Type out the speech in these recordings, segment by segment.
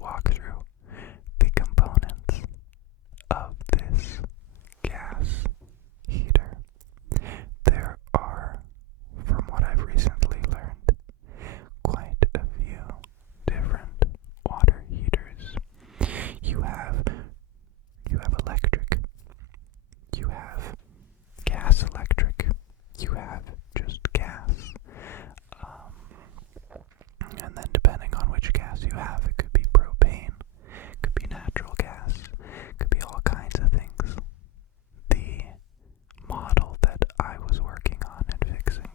walk through the components of this gas heater. There are, from what I've recently learned, quite a few different water heaters. You have electric, you have gas electric, you have just gas. And then depending on which gas you have, it could be propane, it could be natural gas, it could be all kinds of things. The model that I was working on and fixing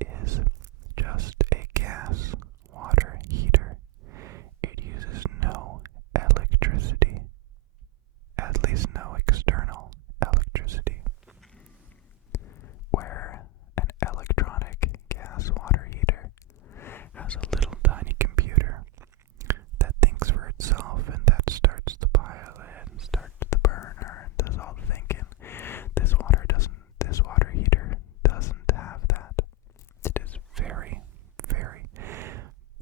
is just a gas water heater. It uses no electricity, at least no external electricity, where an electronic gas water heater has a little tiny computer that thinks for itself and that starts the pilot and starts the burner and does all the thinking. This water heater doesn't have that. It is very, very,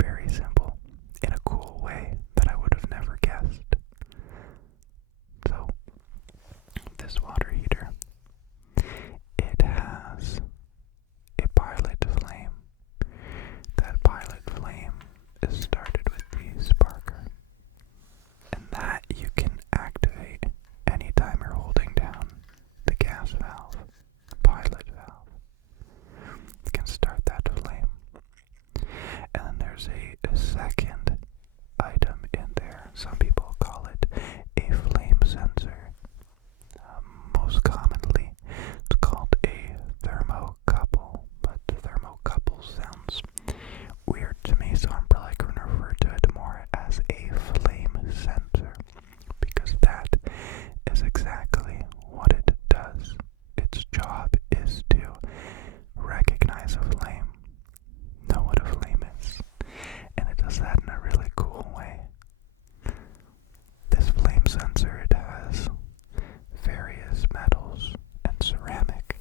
very simple in a cool way that I would have never guessed. So, this water heater, it has a pilot flame. That pilot flame is started with the sparker, and that you can activate anytime you're holding down the gas valve, pilot valve. You can start that flame. And then there's a second item in there. Some people call it a flame sensor. Most commonly, it's called a thermocouple, but thermocouple sounds weird to me, so I'm probably going to refer to it more as a flame sensor, because that is exactly what it does. Its job is to recognize a flame, know what a flame is, and it does that in a really cool way. This flame sensor, it has various metals and ceramic,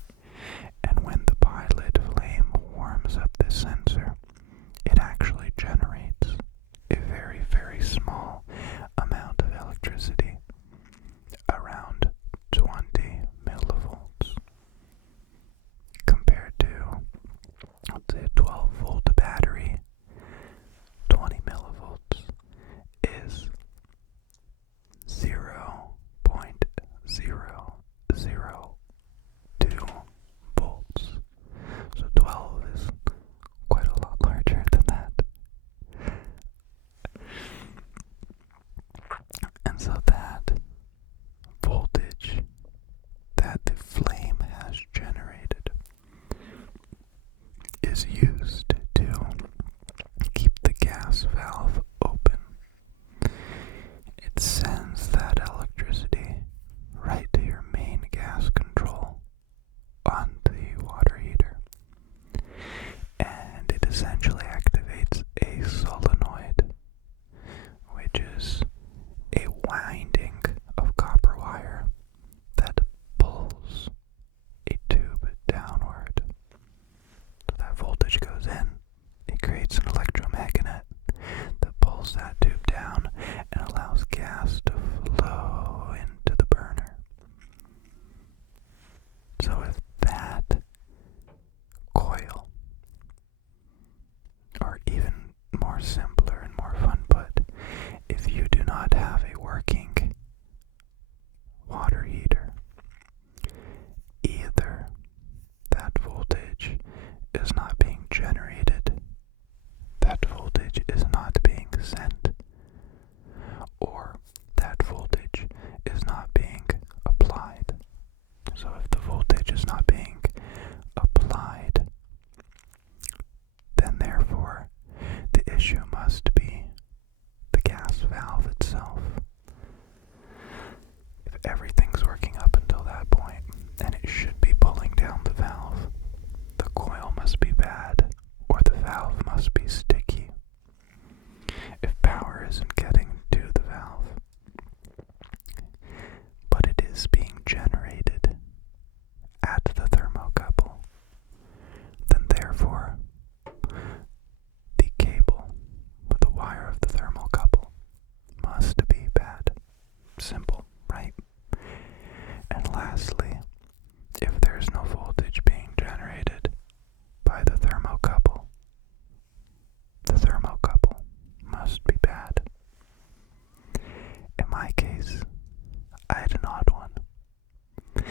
and when the pilot flame warms up this sensor, it actually generates a very, very small amount of electricity, around 20 millivolts, compared to, let's say, a 12-volt battery. 20 millivolts is 0.002 volts. So 12 is quite a lot larger than that. And so that voltage that the flame has generated is used to keep the gas valve open. It sends that electricity right to your main gas control on the water heater, and it essentially activates a solenoid, which is a winding of copper wire that pulls a tube downward. So that voltage goes in, it creates an electromagnet that pulls that tube down and allows gas to flow into the burner. So if that coil, or even more simpler and more fun put, if you do not have a working water heater, either that voltage is not being generated, that voltage is not being sent, or that voltage is not being applied. So if the voltage is not being applied, then therefore the issue must be the gas valve itself. If everything's working up until that point, and it should be pulling down the valve, the coil must be bad, or the valve must be sticky. If power isn't getting to the valve, but it is being generated at the thermocouple, then therefore the cable with the wire of the thermocouple lastly, if there's no voltage being generated by the thermocouple must be bad. In my case, I had an odd one.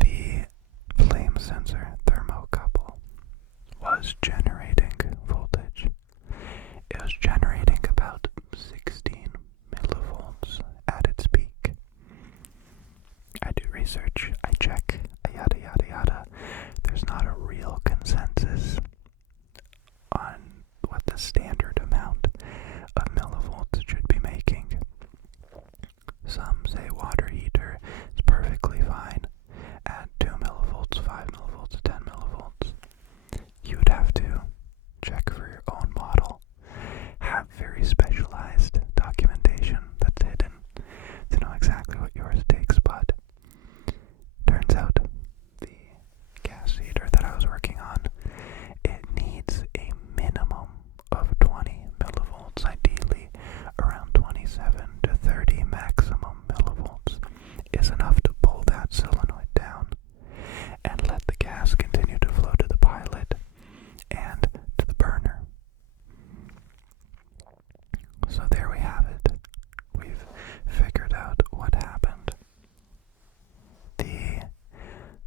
The flame sensor thermocouple was generating voltage. It was generating about 16 millivolts at its peak. I do research, I check, yada yada yada. There's not a real consensus on what the standard amount of millivolts should be making. Some say water heater is perfectly fine at 2 millivolts, 5 millivolts, 10 millivolts. You would have to check for your own model, have very specialized documentation that's hidden to know exactly what yours takes, but turns out the gas heater that I was working on, it needs a minimum of 20 millivolts, ideally around 27 to 30 maximum millivolts is enough to pull that solenoid down and let the gas continue to flow to the pilot and to the burner. So there we have it. We've figured out what happened. The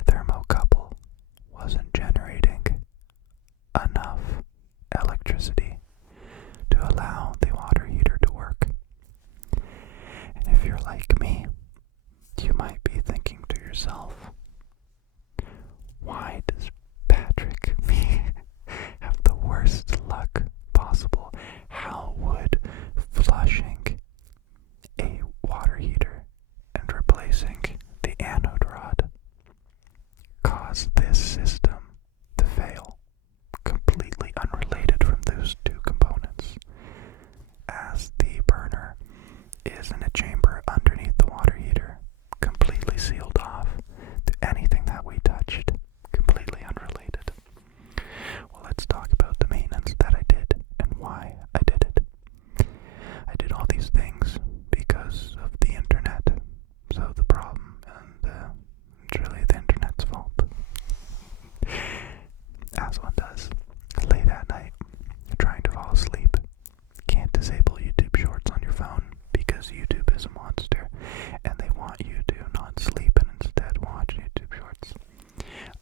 thermocouple wasn't generating enough electricity to allow the water heater to work. And if you're like me, you might be thinking to yourself, why does Patrick have the worst luck possible? How would flushing a water heater and replacing the anode rod cause this system to fail? Completely unrelated from those two components, as the burner is in a chamber underneath the water heater, completely sealed off to anything that we touched, completely unrelated. Well, let's talk about the maintenance that I did and why I did it. I did all these things because of the internet. So the problem, and it's really the internet's fault. As one does, late at night, trying to fall asleep. Can't disable YouTube Shorts on your phone because YouTube is a monster and they want you to not sleep and instead watch YouTube Shorts.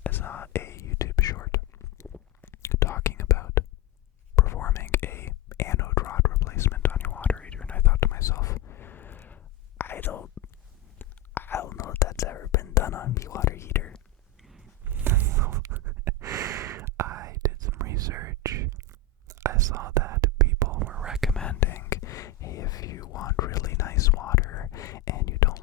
I saw a YouTube short talking about performing a anode rod replacement on your water heater, and I thought to myself, I don't know if that's ever been done on my water heater. I did some research. I saw that people were recommending, hey, if you want really nice water and you don't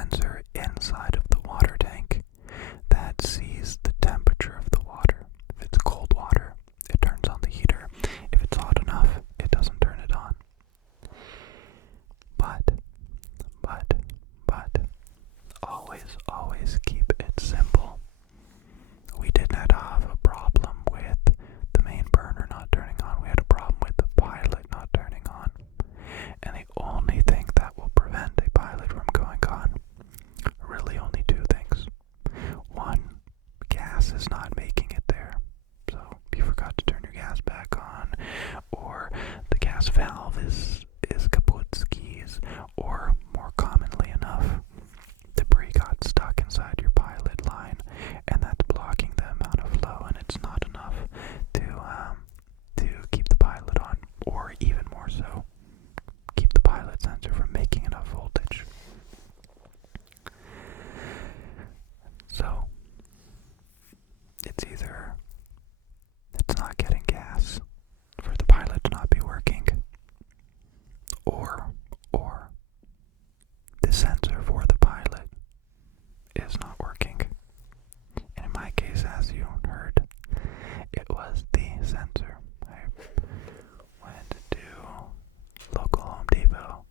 sensor inside of the water tank that sees the temperature of the water. If it's cold water, it turns on the heater. If it's hot enough, it doesn't turn it on. But, always keep it simple. We did not have a problem with the main burner not turning on. We had a problem with the pilot not turning on. And the only thing that will prevent a pilot from going on, really only two things. One, gas is not making it there. So you forgot to turn your gas back on, or the gas valve is kaput skis, or more commonly enough, debris got stuck inside your pilot line, and that's blocking the amount of flow, and it's not enough to keep the pilot on, or even more so, keep the pilot sensor from making enough voltage. So it's either it's not getting gas for the pilot to not be working, or the sensor for the pilot is not working. And in my case, as you heard, it was the sensor. I went to local Home Depot.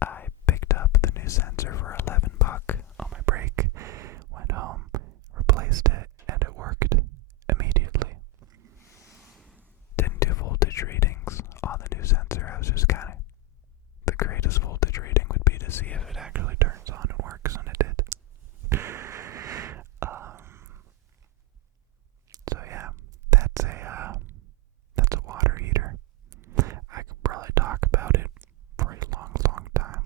I picked up the new sensor for $11 on my break, went home, replaced it, and it worked immediately. Didn't do voltage readings on the new sensor. I was just kind of, the greatest voltage reading would be to see if it actually turns on and works, and it did. So yeah, that's a water heater. I could probably talk about it for a long time,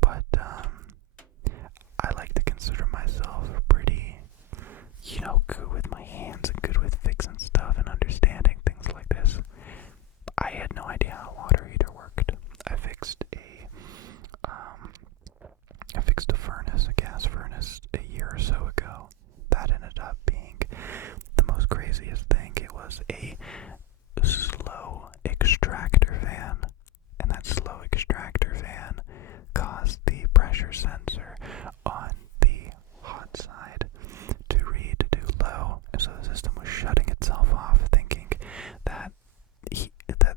but I like to consider myself pretty, good with my hands and good with fixing stuff and understanding things like this. I had no idea how a water heater worked. I fixed a furnace, a gas furnace, a year or so ago. That ended up being the most craziest thing. It was a slow extractor fan, and that slow extractor fan caused the pressure sensor on the hot side to read too low, and so the system was shutting itself off, thinking that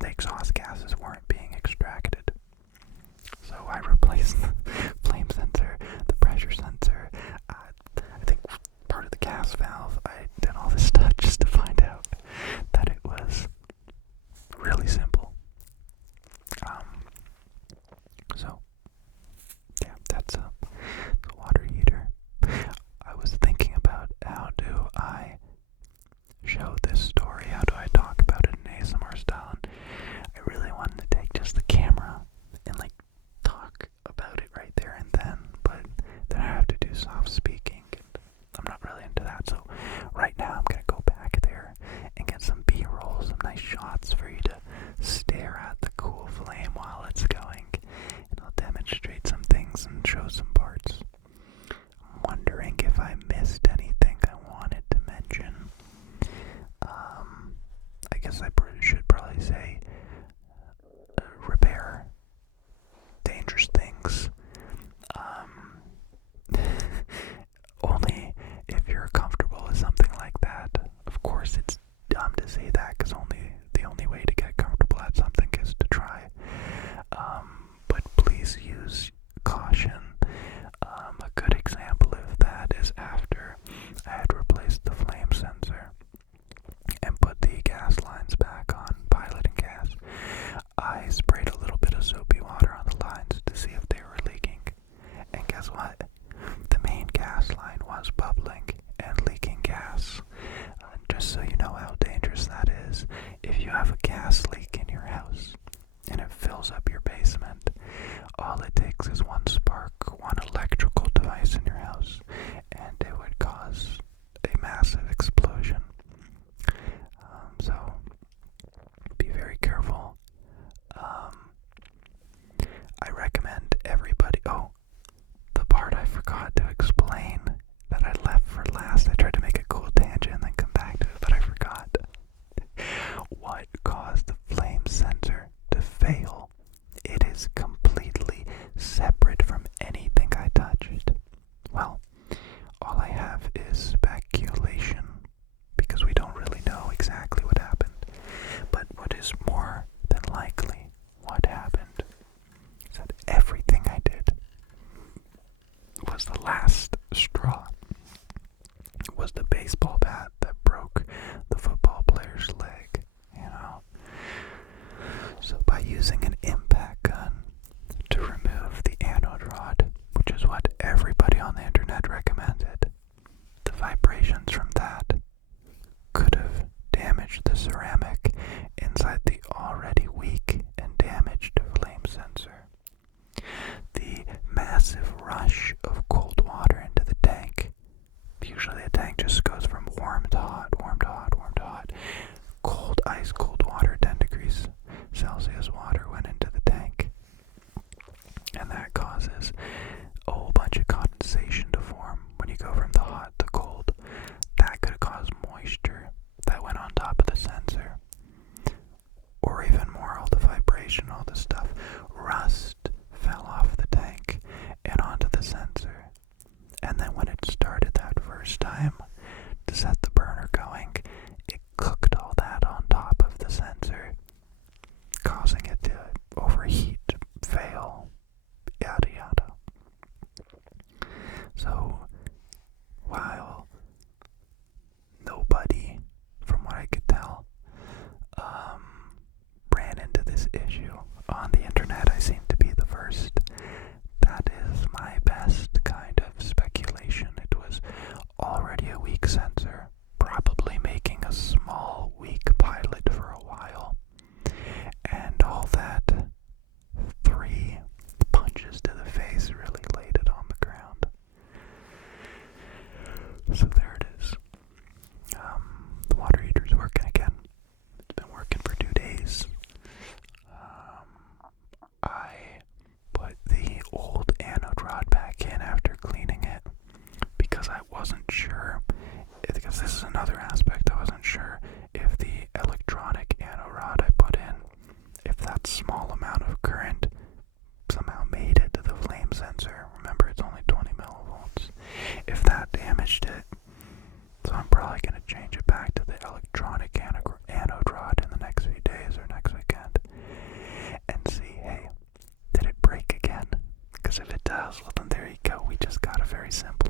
the exhaust gases weren't being extracted. So I replaced the flame sensor, the pressure sensor, I think part of the gas valve. I did all this stuff just to find out that it was really simple. So yeah, that's a water heater. I was thinking about how do I show this story, how do I talk about it in ASMR style, and I really wanted to take just the camera and talk about it right there and then, but then I have to do soft speaking, and I'm not really into that. So right now I'm gonna go back there and get some B-roll, some nice shots for you to stare at the cool flame while it's going, and I'll demonstrate some things and show some parts. I'm wondering if I missed anything I wanted to mention. I guess I should probably say repair dangerous things. Only if you're comfortable with something like that. Of course, it's dumb to say that because the only way to get comfortable at something is to try. But please use caution. A good example of that is after I had replaced the flame sensor and put the gas lines back on, pilot and gas, I sprayed a little bit of soapy water on the lines to see if they were leaking. And guess what? The main gas line was bubbling and leaking gas. Just so you know how dangerous that is, if you have a gas leak in your house and it fills up your basement, all it takes is one spark, one electrical device in your house, and it would cause a massive explosion. So be very careful. I recommend everybody. Oh, the part I forgot to explain that I left for last. I tried to make a cool tangent and then come back to it, but I forgot. What caused the flame sensor to fail? It is completely last straw was the baseball bat that broke the football player's leg, you know. So by using an impact gun to remove the anode rod, which is what everybody on the internet recommended, the vibrations from that could have damaged the ceramic inside the already weak and damaged flame sensor. The massive rush of cold water into the tank. Usually the tank just goes from warm to hot, warm to hot, warm to hot. Cold, ice cold water, 10 degrees Celsius water went into the tank. And that causes a whole bunch of condensation to form when you go from the hot to cold. That could cause moisture that went on top of the sensor. Or even more, all the vibration, all the stuff. Rust fell off the tank and onto the sensor. And then when it started that first time to set the burner going, it cooked all that on top of the sensor, causing it to overheat, fail, yada yada. So, while nobody, from what I could tell, ran into this issue on the internet, I seem to be the first. That is my best kind of speculation. It was already a weak sensor, probably making a small, weak pilot for a while. And all that 3 punches to the face really laid it on the ground. So there it is. The water heater's working again. It's been working for 2 days. I put the old anode rod back in after cleaning it because I wasn't sure, because this is another aspect, I wasn't sure if the electronic anode rod I put in, if that small amount of current somehow made it to the flame sensor. Remember, it's only 20 millivolts. If that damaged it, so I'm probably going to change it back to the electronic anode rod in the next few days or next weekend and see, hey, did it break again? Because if it does, well then there you go. We just got a very simple